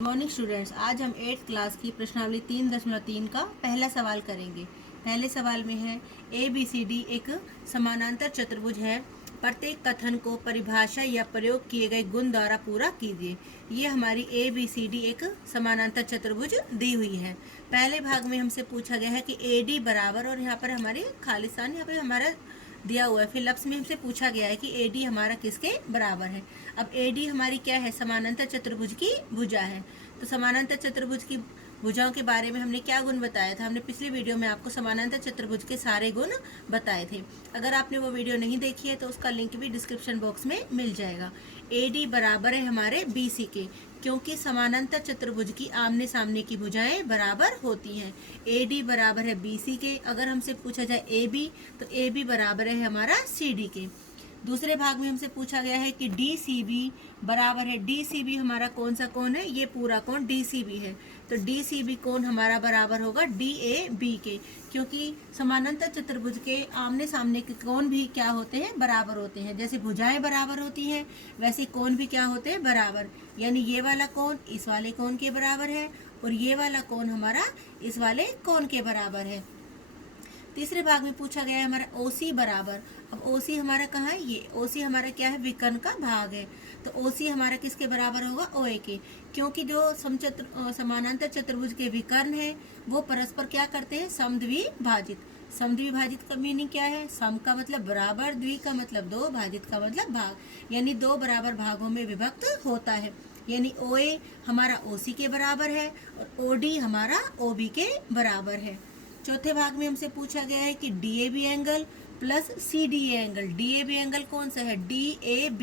Morning students, आज हम 8th class की प्रश्नावली 3.3 का पहला सवाल करेंगे। पहले सवाल में है ABCD एक समानांतर चतुर्भुज है। प्रत्येक कथन को परिभाषा या प्रयोग किए गए गुण द्वारा पूरा कीजिए। ये हमारी ABCD एक समानांतर चतुर्भुज दी हुई है। पहले भाग में हमसे पूछा गया है कि AD बराबर, और यहाँ पर हमारे खालिस्तान यहाँ पे हमारा दिया हुआ है। फिलअप्स में हमसे पूछा गया है कि AD हमारा किसके बराबर है। अब AD हमारी क्या है? समानांतर चतुर्भुज की भुजा है। तो समानांतर चतुर्भुज की भुजाओं के बारे में हमने क्या गुण बताया था? हमने पिछली वीडियो में आपको समानांतर चतुर्भुज के सारे गुण बताए थे। अगर आपने वो वीडियो नहीं देखी है तो उसका लिंक भी डिस्क्रिप्शन बॉक्स में मिल जाएगा। AD बराबर है हमारे BC के, क्योंकि समानांतर चतुर्भुज की आमने सामने की भुजाएं बराबर होती हैं। AD बराबर है BC के। अगर हमसे पूछा जाए AB, तो AB बराबर है हमारा CD के। दूसरे भाग में हमसे पूछा गया है कि DCB बराबर है, DCB हमारा कौन सा कोण है? ये पूरा कोण DCB है। तो DCB कोण हमारा बराबर होगा DAB के, क्योंकि समानांतर चतुर्भुज के आमने सामने के कोण भी क्या होते हैं? बराबर होते हैं। जैसे भुजाएं बराबर होती हैं वैसे कोण भी क्या होते हैं? बराबर। यानी ये वाला कोण इस वाले कोण के बराबर है और ये वाला कोण हमारा इस वाले कोण के बराबर है। तीसरे भाग में पूछा गया है हमारा OC बराबर। अब OC हमारा कहाँ है? ये OC हमारा क्या है? विकर्ण का भाग है। तो OC हमारा किसके बराबर होगा? OA के, क्योंकि जो समानांतर चतुर्भुज के विकर्ण है वो परस्पर क्या करते हैं? समद्विभाजित। समद्विभाजित का मीनिंग क्या है? सम का मतलब बराबर, द्वि का मतलब दो, भाजित का मतलब भाग, यानी दो बराबर भागों में विभक्त होता है। यानी OA हमारा OC के बराबर है और OD हमारा OB के बराबर है। चौथे भाग में हमसे पूछा गया है कि DAB angle plus CDA angle. DAB angle कौन सा है? DAB,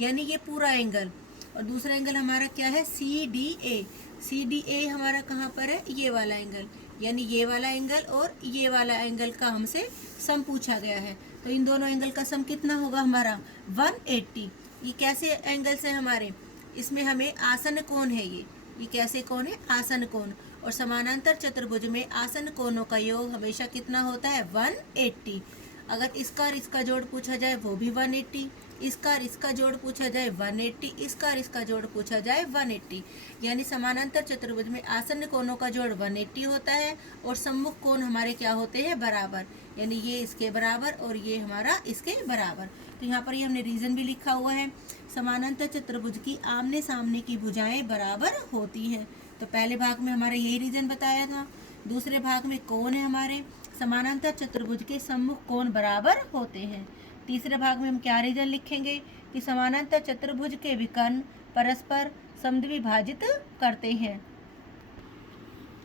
यानी ये पूरा एंगल, और दूसरा एंगल हमारा क्या है? CDA। CDA हमारा कहाँ पर है? ये वाला एंगल, यानी ये वाला एंगल और ये वाला एंगल का हमसे सम पूछा गया है। तो इन दोनों एंगल का सम कितना होगा हमारा? 180। ये कैसे एंगल्स हैं हमारे? इसमें हमें आसन कोण है ये कैसे कोण है? आसन कोण। और समानांतर चतुर्भुज में आसन कोणों का योग हमेशा कितना होता है? 180। अगर इसका और इसका जोड़ पूछा जाए वो भी 180, इसका और इसका जोड़ पूछा जाए 180, इसका और इसका जोड़ पूछा जाए 180। यानी समानांतर चतुर्भुज में आसन कोणों का जोड़ 180 होता है और सम्मुख कोण हमारे क्या होते हैं? बराबर, यानी ये इसके बराबर और ये हमारा इसके बराबर। तो यहाँ पर ये हमने रीजन भी लिखा हुआ है, समानांतर चतुर्भुज की आमने सामने की भुजाएं बराबर होती हैं। तो पहले भाग में हमारा यही रीजन बताया था। दूसरे भाग में कोण है हमारे, समानांतर चतुर्भुज के सम्मुख कोण बराबर होते हैं। तीसरे भाग में हम क्या रीजन लिखेंगे? कि समानांतर चतुर्भुज के विकर्ण परस्पर समद्विभाजित करते हैं।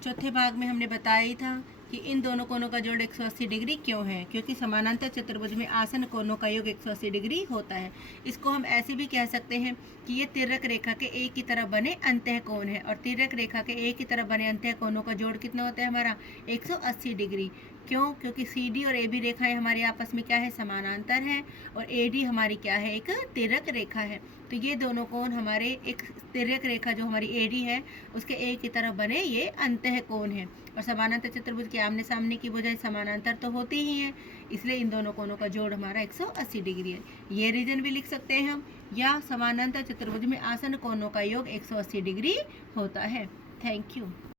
चौथे भाग में हमने बताया ही था कि इन दोनों कोणों का जोड़ 180 डिग्री क्यों है? क्योंकि समानांतर चतुर्भुज में आसन कोणों का योग 180 डिग्री होता है। इसको हम ऐसे भी कह सकते हैं कि ये तिर्यक रेखा के एक की तरफ बने अंतः कोण है, और तिर्यक रेखा के एक की तरफ बने अंतः कोणों का जोड़ कितना होता है हमारा? 180 डिग्री। क्यों? क्योंकि CD और AB रेखाएं हमारे आपस में क्या है? समानांतर है, और AD हमारी क्या है? एक तिर्यक रेखा है। तो ये दोनों कोण हमारे एक तिर्यक रेखा जो हमारी AD है उसके एक की तरफ बने ये अंतः कोण है। और समानांतर चतुर्भुज के आमने सामने की भुजाएं समानांतर तो होती ही हैं, इसलिए इन दोनों कोणों का जोड़ हमारा 180 डिग्री है। ये रीजन भी लिख सकते हैं हम, या समानांतर चतुर्भुज में आसन कोणों का योग 180 डिग्री होता है। Thank you.